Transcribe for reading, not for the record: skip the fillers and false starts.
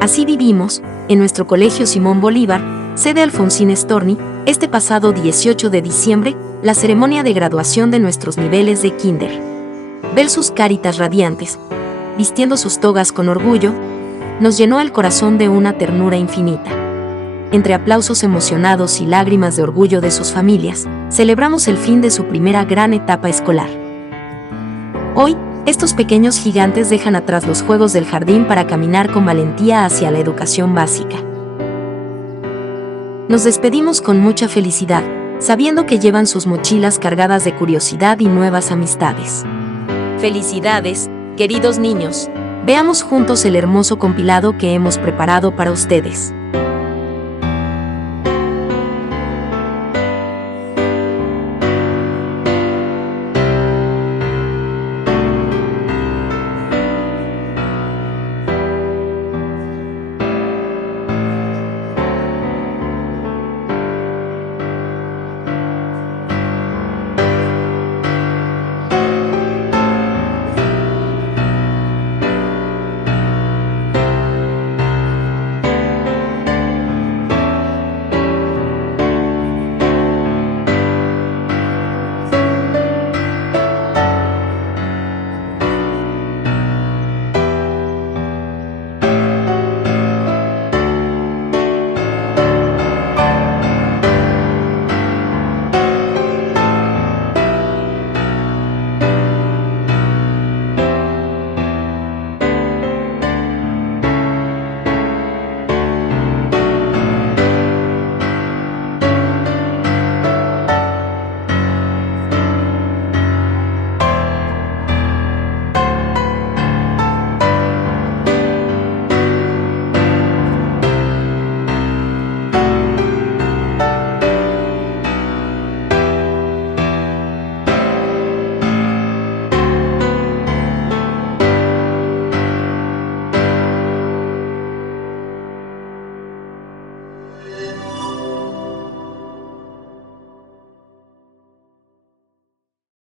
Así vivimos, en nuestro colegio Simón Bolívar, sede Alfonsín Storni, este pasado 18 de diciembre, la ceremonia de graduación de nuestros niveles de kinder. Ver sus caritas radiantes, vistiendo sus togas con orgullo, nos llenó el corazón de una ternura infinita. Entre aplausos emocionados y lágrimas de orgullo de sus familias, celebramos el fin de su primera gran etapa escolar. Hoy, estos pequeños gigantes dejan atrás los juegos del jardín para caminar con valentía hacia la educación básica. Nos despedimos con mucha felicidad, sabiendo que llevan sus mochilas cargadas de curiosidad y nuevas amistades. Felicidades, queridos niños. Veamos juntos el hermoso compilado que hemos preparado para ustedes.